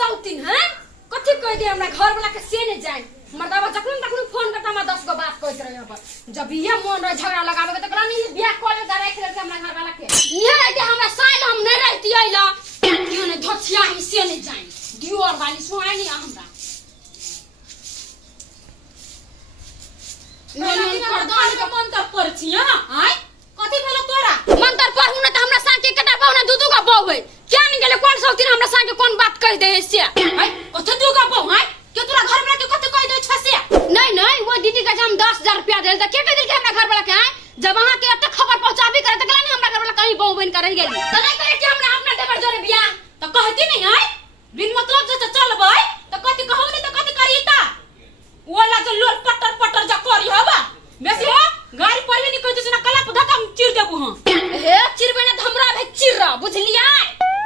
सौतीन हैं कथि कह दे हमरा घर वाला के से नहीं जाए मर्दावा जखन तखन फोन करता हम 10 गो बात कहत रहे पर जब ये मन रे झगड़ा लगावे के त करा नहीं बियाह करे दा राख ले हमरा घर वाला के ये रहते हमरा साइल हम नहीं रहती आइला क्यों ने धोछिया ही से नहीं जाए दियोर वाली सुनाई नहीं हमरा लेकिन मर्दान के मन त परछिया आय कथि भेलो तोरा मन तर पढ़ू ना त हमरा साके कटा पाऊ ना दूधू का पाऊ क्या नहीं गेले कौन सौतीन हमरा साके कौन बात कह दे से आय कथि दू का पाऊ आय के तोरा घर वाला के कथि कह दे छसिया नहीं वो दीदी का हम 10,000 रुपया देल त के कह दिल के हमरा घर वाला के आए जब वहां के अत खबर पहुंचाबी करे त कला नहीं हमरा घर वाला कहीं बहु बन कर रह गेली त नहीं करे कि हमरा अपना देवर जोरे बियाह त कहती नहीं आय बिन मतलब से चलबै त कथि कहौ नहीं त कथि करी ता ओला जो लोट पटर पटर जा करी हबा बेसी हो गाड़ी पहले नहीं कहते ना कला धक्का चिर देबू हां हे चिरबे ना हमरा भे चिर बुझलिया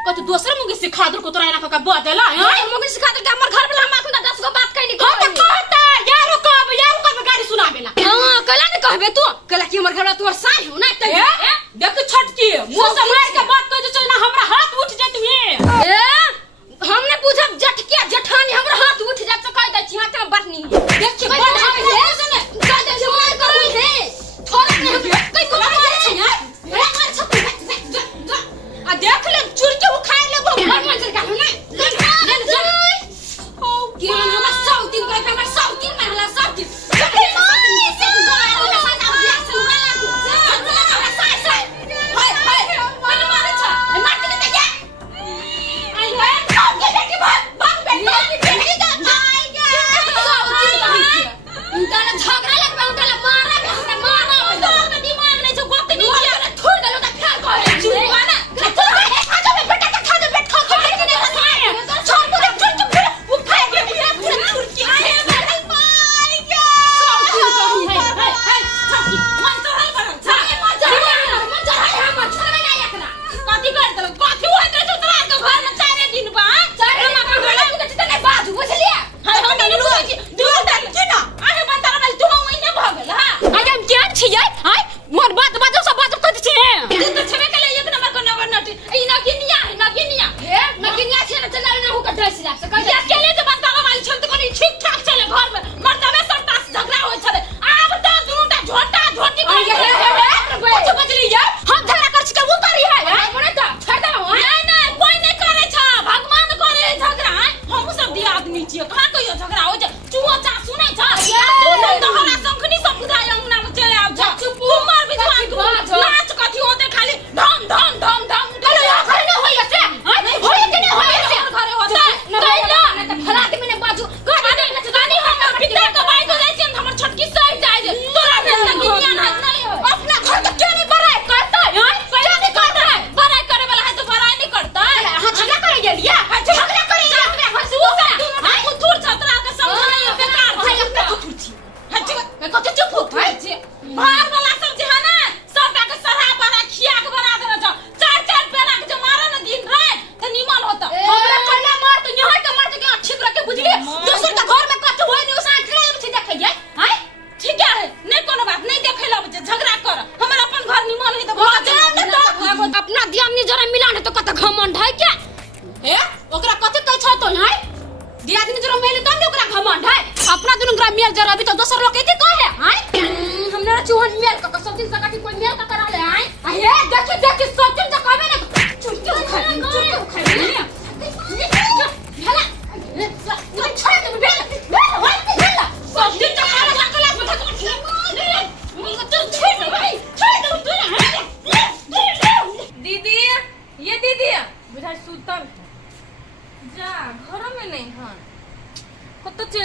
कथि दूसरे मुंगे से खादर को तोरा ना का बदला हां मुगे सिखा दे हमर घर वाला हम खुदा 10 गो बात कहि कह त कहता यारो कब गाड़ी सुनाबेला हां कला ने कहबे तू कला कि हमर घर वाला तोर साई हो ना त देख छटकी मुंह से मार के बात कह दे ना हमरा हाथ उठ जात में ए हमने पूछब जटकिया जठानी हमरा हाथ उठ जात त कह दे छी हाथ में बटनी देख छी कोन है से कह दे छी मार करू हे थोड़ा नहीं कई को मार छी यार ए मार छप आ देख ले चुर के उखाड़ ले घर मंजर का हम ओ के हम सौतीन कह हमर सौतीन में हला सौतीन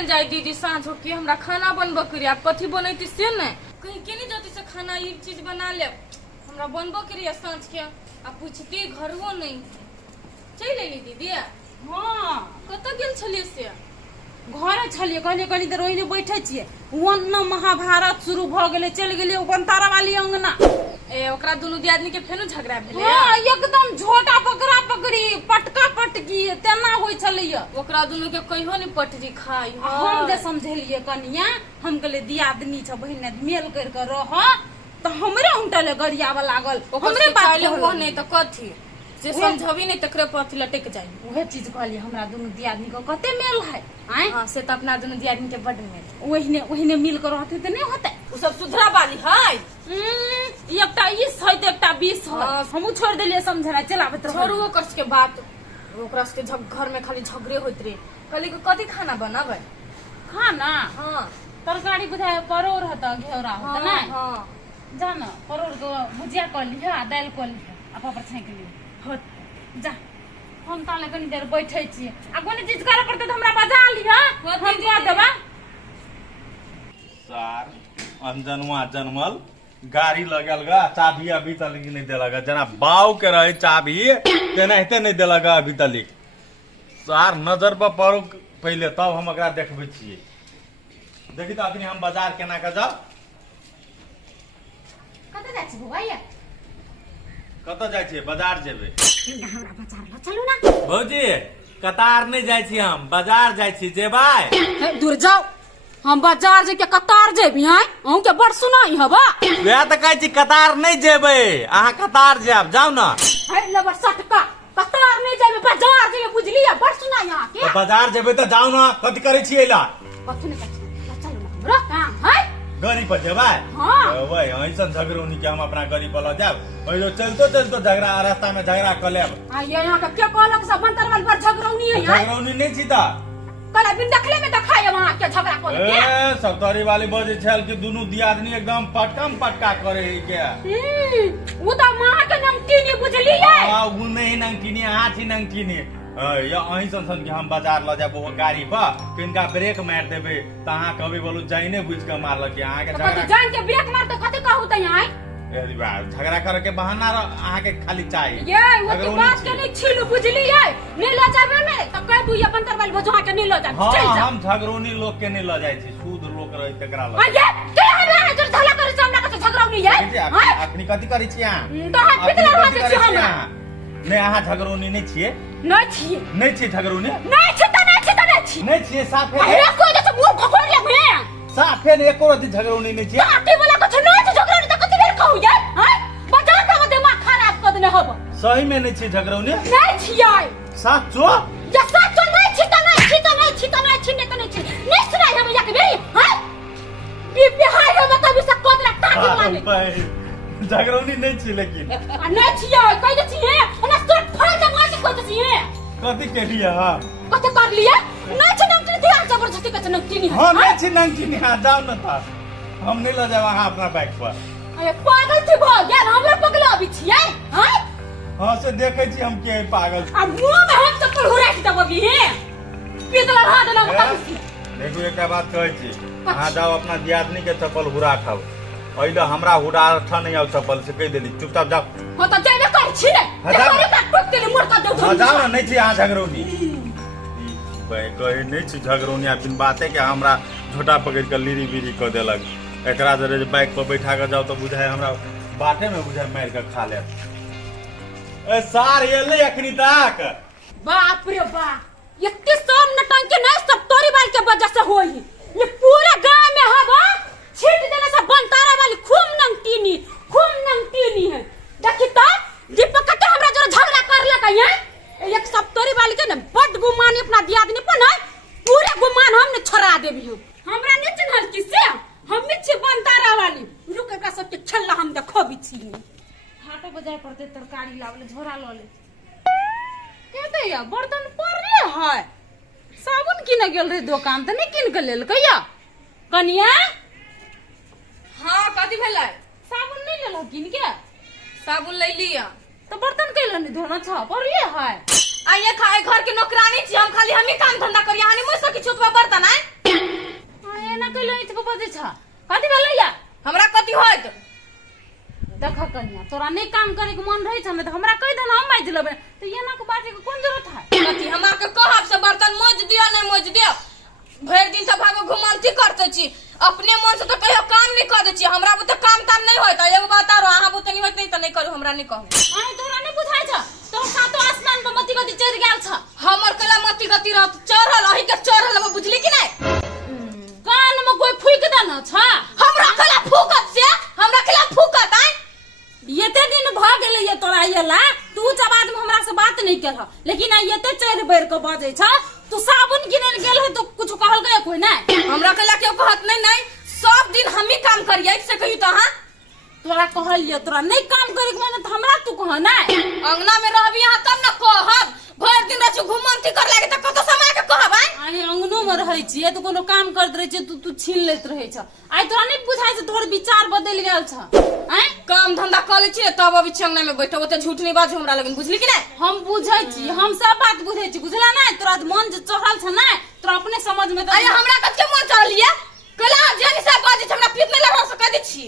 जाए दीदी सांझ हो के हमरा खाना बनबो करी आप कथि बनैती से न कहीं के नहीं जति से खाना ये चीज बना ले हमरा बनबो करी सांझ के आ पूछती घरवो नहीं चल लेली दीदी हां कत गेल छलिए से घरे छलिए कहलिए कनी देर ओइने बैठे छिए वन महाभारत शुरू भ गेले चल गेलिए बनतारा वाली अंगना ए ओकरा दोनों दियादनी के फेनो झगड़ा भेले हां एकदम झोटा पकड़ा पकड़ी पटका पटकी तेना होय छलिए ओकरा दोनों के कहियो नहीं पटरी खाई हम दे समझलिए कनिया हम कहले दियादनी छ बहिन मेल कर के रह त हमरे उंटले गरियावा लागल हमरे बात ले वो नहीं त कथि से समझबी नहीं तकरे पथ लटक जाई। उहे चीज कहली हमरा दोनों दियादनी को कते मेल है आए हां से तो अपना दोनों दियादनी के बड मेल। वहीने मिल कर रहते त नहीं होता। उ सब सुधरा वाली है। एकटा 20 है त एकटा 20 है। हाँ। हमहू छोड़ देलिए समझना चलाबत रहो। छोड़ू ओकर के बात। ओकरा के घर में खाली झगड़े होत रे। कली को कथी खाना बनावे? खाना हां तरकारी बुझाए परोर हता घेवरा होता ना। हां जान परोर को भुजिया कर लिया दाल कर लिया आपा पर छेक लिया होत जा। हम ताले कनी देर बैठे छी आ कोनी चीज करे पड़ते त हमरा बजा लिया हम कह देबा। सार अनजनवा जनमल गाड़ी लगल गा चाबी अभी तक नहीं देलगा जना बाव के रहे चाबी तेनाहिते नहीं देलगा अभी तक। सार नजर पर पड़ो पहले तब हम एकरा देखबे छिए। देखी तो अखनी हम बाजार केना के जाओ कतऽ जाइ छी भैया? कत जाय छिए? बाजार जेबे। हमरा बाजार ल चलू ना। भौजी कतार नहीं जाय छी हम बाजार जाय छी जेबै। दूर जाओ हम बाजार जे के कतार जेबी हैं अहू के बड़ सुनाई हबा। वह त कहै छी कतार नहीं जेबे अहाँ कतार जाब जाओ ना। है लबर सटका कतार नहीं जेबे बाजार जेबे बुझलिया बड़ सुनाई यहां के। तो बाजार जेबे त जाओ ना कथि करे छी एला? कथु नहीं कथु चलू ना हमरा काम है। गाड़ी पर जेबै? हाँ। वही ऐसन झगड़ोनी के हम अपना गाड़ी पर ल जाब। ओइ चलतो चलतो झगड़ा रास्ता में झगड़ा क लेब। आ ये यहां के के कहलक सब बंटरवाल पर झगड़ौनी है यहां। झगड़ोनी नहीं छी त कला बिन देखले में देखाय वहां के झगड़ा कर के। ए सप्तरी वाली बजे छल कि दुनु दियादनी एकदम पटकम पटका करे है के। वो तो मां के नंगटीनी बुझलिए। हां उ नहीं नंगटीनी अहाँ छी नंगटीनी। या अही सन के हम बाजार ल जाब वो गाड़ी पर किनका ब्रेक मार देबे त अहाँ कहबे बोलू जाइने बुझ के मारल के अहाँ के कथि झगड़ा जान के ब्रेक मार त कथि कहू त यहां ए बा झगड़ा करे के बहाना अहाँ के खाली चाहिए। ये वो तो झगड़ोनी बात छी। के नहीं छिलू बुझलिए। नहीं ले जाबे ने त कह दू ये बंटरवाल भजवा के नहीं ले जा चल हाँ जा। हम झगड़ोनी लोग के नहीं ल जाय छी सूद लोग रहे तकरा ल। आ ये के हमरा जो झगड़ा करे से हमरा के झगड़ौनी है। हां अखनी कथि करै छी अहाँ? तो हाथ पितला रह के छी हमरा। नहीं अहाँ झगड़ोनी नहीं छिए? नहीं छी नहीं छी झगड़ोनी? नहीं छी त नहीं छी त नहीं छी। नहीं छिए साफे अरे कोई जैसे मुंह खखोर ले में साफे ने एको रति झगड़ोनी नहीं छिए। आटे वाला कुछ नहीं छी झगड़ौनी त कथि बेर कहू ये हां बाजार का दिमाग खराब कर देने हब। सही में नहीं छी झगड़ोनी? नहीं छियै साचो? या साचो नहीं छी त नहीं छी त नहीं छी त नहीं छी नहीं त नहीं छी नहीं सुनाई हम या के बेरी हां बिहार में मतलब सब कोदरा टाटी मारे झगड़ोनी नहीं छी लेकिन नहीं छियै कह दे छियै ओना सट फड़ के मार के कह दे छियै कथि के लिए हां कते कर लिए नहीं छी नंगटी दिया जबरदस्ती के नंगटी नहीं हां नहीं छी नंगटी हां जाओ ना था हम नहीं ल जाब अहाँ अपना बाइक पर। अरे पागल छी भ गेल हमरा पगला अभी छियै हां हां से देखे छी हम के पागल छी। अब मुंह में हम चप्पल हुरा के दब अभी है पीतला रहा देना बता। देखो एक बात कहै छी अहाँ जाओ अपना दियादनी के चप्पल हुरा खाओ अइला हमरा हुरा था नहीं आओ चप्पल से कह देली चुपचाप जाओ। हो त जेबे कर छी ने देखो का टुक के मोड़ता दे हां जाओ ना नहीं छी अहाँ झगड़ोनी भाई कहे नहीं छी झगड़ोनी बिन बाते के हमरा झोटा पकड़ के लीरी बीरी क देलक। एकरा जरे बाइक पर बैठा के जाओ तो बुझाए हमरा बाटे में बुझाए मार के खा ले। ए सार एले अखनी तक बाप रे बाप इतने सब नटंकी नहीं सब तोरी बाल के वजह से होई। ये पूरा गांव में हवा छीट देने से बनतारा वाली खूब नंगटीनी है। देखी तो दीपक कटे हमरा जरा झगड़ा कर ले कहिए एक सब तोरी वाली के न बड गुमान अपना दियादनी पर न पूरे गुमान हमने छोड़ा देबी हमरा नहीं चिन्हल किसे हम छी बनतारा वाली रुक एकरा सब के छल्ला हम देखबी छी। हाटो बाजार पड़ते तरकारी लावले झोरा ल ले कहते या बर्तन पड़ले है साबुन किने गेल रे दुकान त नहीं किन के लेल कहिया कनिया। हां कथि भेलै? साबुन नहीं लेलो किन के? साबुन ले लिया तो बर्तन कैले नहीं धोना छ पड़ले है। आइए खाए घर के नौकरानी छी हम खाली हम ही काम धंधा करिया हानि मुझ से किछु तो बर्तन आए आए ना कैले इत बजे छ कथि भेलै या हमरा कथि होइत? देख कनिया तोरा नहीं काम करे के मन रही छ न त हमरा कह देना हम माइज लेबे त ये ना के बाटे के कोन जरूरत है? कथि हमरा के कहब से बर्तन मोज दिया नहीं मोज दिया भर दिन से भागो घुमंती करते छी अपने मन से तो कहियो काम नहीं कर दे छी हमरा बुते काम नहीं होत एगो बता रो अहाँ बुते नहीं होत नहीं त नहीं करू हमरा नहीं कहू। आए तोरा नहीं बुझाई छ तो सातो आसमान पर मती गति चढ़ गेल छ हमर कला मती गति रहत चढ़ल अही के चढ़ल बुझली कि नहीं? कान में कोई फूक देना छ हमरा कला फूकत से हमरा कला फूकत आए येते दिन भ गेलै ये तोरा येला तू जब आदमी हमरा को बाजे छ तू साबुन किने गेल है तो कुछ कहल गए कोई नहीं हमरा कहला केहू कहत नहीं सब दिन हम ही काम करिए से कही तो हाँ तोरा कहलिए तोरा नहीं काम करे के मन त हमरा तू कह नहीं अंगना में रहबी यहाँ तब न कहब भर दिन रह घुमन थी कर लागे त कतो समय के कहब अरे अंगनो में रहै छिए तो कोनो काम करत रहै छै तू छीन लेत रहै छ आइ तोरा नहीं बुझाइ छै तोहर विचार बदल गेल छ हैं काम धंधा कर ले छी तब अभी अंगना में बैठो ओते झूठ नहीं बाजू हमरा लगन बुझली कि नहीं हम बुझै छी हम सब बात बुझै छी बुझला नहीं तोरा मन जे चढ़ल छ नहीं तोरा अपने समझ में अरे हमरा कत के मन चलिए कला जनी सब बाजे हमरा पीत नहीं लगा सक दै छी ई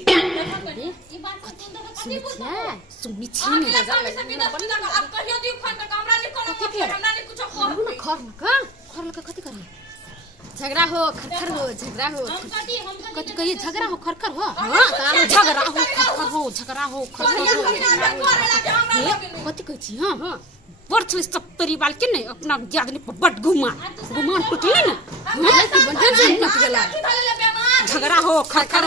बात को तू कथि बुझला सुनी छी अब कहियो दी फोन कर हमरा नहीं कोनो हमरा नहीं कुछ हो खर लगा कथी करे झगड़ा हो खरखर हो झगड़ा हो कथी कहिए झगड़ा हो खरखर हो हां झगड़ा हो खरखर हो झगड़ा हो खरखर हो कथी कहै छी हां वर्ष में सब परिवार के नहीं अपना याद नहीं बड गुमान टूटले ना बंधन से टूट गेला झगड़ा हो खरखर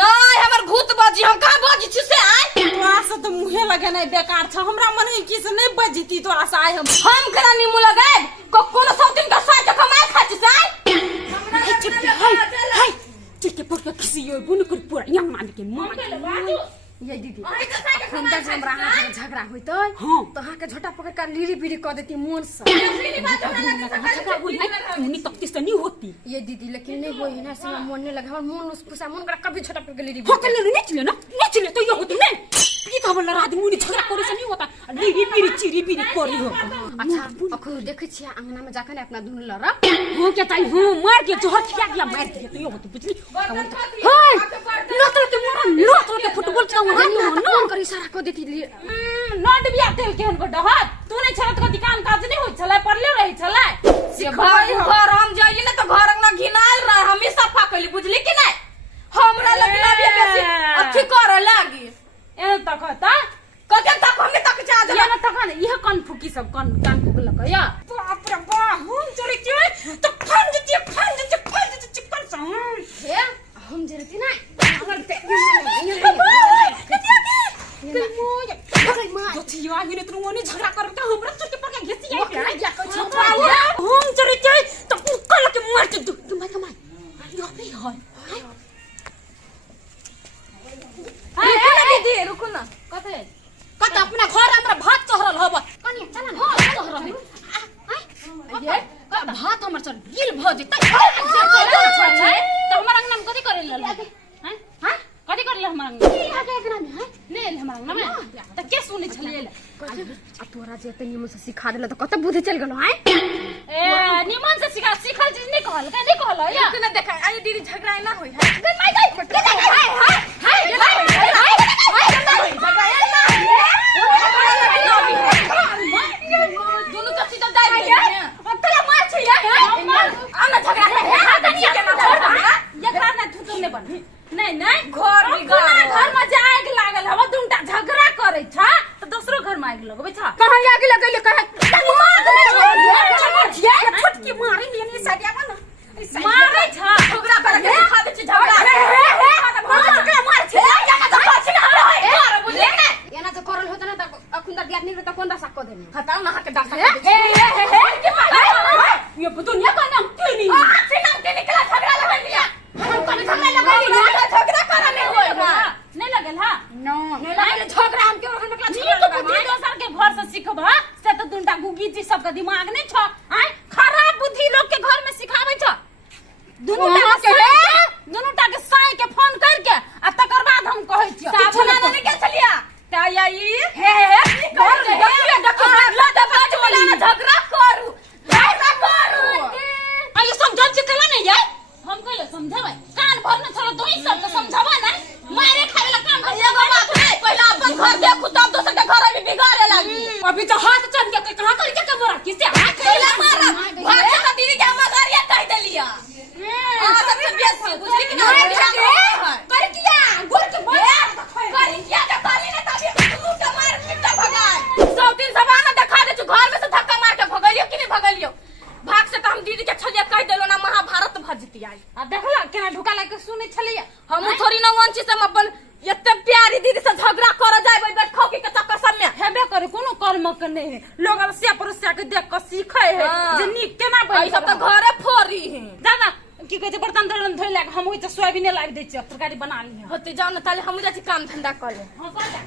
नहीं हमर भूत बाजी हम कहां बाजी छी से आय तोरा से तो मुहे लगे नहीं बेकार छ हमरा मन में की से नहीं बजती तोरा से आय हम करा नहीं मुंह लगाए को कोनो सब दिन का साथ कमाए खाची से आय हाय चिके पर के किसी यो बुन कर पूरा यंग मान के मां ये दीदी अंदर से हमरा हाथ झगड़ा होई तो हां तो हां के झोटा पकड़ कर लीरी बीरी कर देती मन से उनी तक से नहीं होती ये दीदी लेकिन नहीं होई ना से मन नहीं लगा मन उस पुसा मन करा कभी झोटा पकड़ लीरी हो कल नहीं चले ना नहीं चले तो ये होती नहीं पीत हमला रात मुनी झगड़ा करे से नहीं होता लीरी बीरी चिरी बीरी करी हो अच्छा अखु देखे छी अंगना में जाकर अपना दुनु लड़ा हो क्या ताई हो मार के जोहर खिया दिया मार दिया तो ये होती बुझली हाय लोटल के फुटबॉल चलाऊ न कर इशारा कर देती नट बिया तेल के उनको डहत तू नहीं छलत को काम काज नहीं होई छले पड़ले रही छले से भाई घर हम जाइली ना तो घर अंगना घिनाइल रह हम ही सफा कइली बुझली कि नहीं हमरा लगे ना बेसी अच्छी कर लागी एने तकता कते तक हमें तक जा ये ना तक यह कन फुकी सब कान फुक लग या बाप रे बा हम चले के तो फंज चिकन सा हे हम जरती ना हमर पे जो थिया ये तो मोनी झगड़ा कर के हमरा चुके पर के घिसी आई या हम चले के तो कल के मार के तुम भाई यो भी है दीदी रुको ना कते कत अपना घर हमरा भात चहरल हब कनी चला ना चहरल ये भात हमर चल गिल भ जेतै त हमर अंगना में कथि करे लल हैं हां कथि करे हमर अंगना आगे अंगना में हैं ले हमर अंगना में त के सुनै छले आ तोरा जे तनी मन से सिखा देला तो कत बुद्धि चल गेलो हैं ए निमन से सिखल चीज नहीं कहल या इतना देखा आई दीदी झगड़ा ना होई है दोनों तो सीधा दाई है तोला मार छै आना झगड़ा है तनिया के झगड़ा ना थुतने बन नहीं घर घर में जे आग लागल हवा दुनटा झगड़ा करे छ तो दूसरो घर में आग लगबे छ कहां आग लगैले कहां फटकी मारी नहीं साडिया बना मारे छ झगड़ा करके खा दे छी झगड़ा झगड़ा मार छ या तो पाछी ना हमरा बुझले ना एना तो करल होता ना त अखुंदा दियात नहीं तो कोन दसा को देनी खताल ना के डासा ये दुनिया का नाम तेनी से नाम के निकला झगड़ा लगा लिया हम कभी झगड़ा लगा लिया झगड़ा करा नहीं होएगा नहीं लगल हां नो नहीं लगे झगड़ा हम के हम नहीं तो बुद्धि दोसर के घर से सीखब से तो दुनटा गुगी जी सब के दिमाग नहीं छ आय खराब बुद्धि लोग के घर में सिखाबै छ दुनूटा के साई के फोन करके आ तकर बाद हम कहै छी साबुन आने निकल चलिया ताया ई हे देखिए झगड़ा करू आयो समझ के कला नहीं यार हम कहले समझावे कान भर न चलो तू ही सब समझावा ना मारे खावेला काम एगो बात है पहले अपन घर देखू तब दोसर के घर में बिगाड़े लागी अभी तो हाथ चल के कहां कर के कमरा किसे हाथ पहले मारा भाग के दीदी के मगारिया कह देलिया हां सबसे बेसी बुझली कि ना कर किया गुर के कर किया का ताली ने तभी तू के मार पिटा भगाई सब दिन जमाना दिखा दे घर में से धक्का मार के भगलियो कि नहीं भगलियो भाग से तो हम दीदी के छलिया कह देलो ना महाभारत भजती आई आ देखला केना ढुका लाग के सुनै छलिया हम थोड़ी ना वंची से अपन एते प्यारी दीदी से झगड़ा कर जाय बैठ खौकी के चक्कर सब में हेबे करे कोनो कर्म के नहीं है लोग से पर परोसिया के देख के सीखे है हाँ। जे नीक केना बन ऐसा तो घरे फोरी है दादा की कहै छै बर्तन धोइ लाग हम होय त सोयाबीन लाग दै छियै तरकारी बना ली होते जाओ ना ताले हम जाती काम धंधा कर ले हां कर जा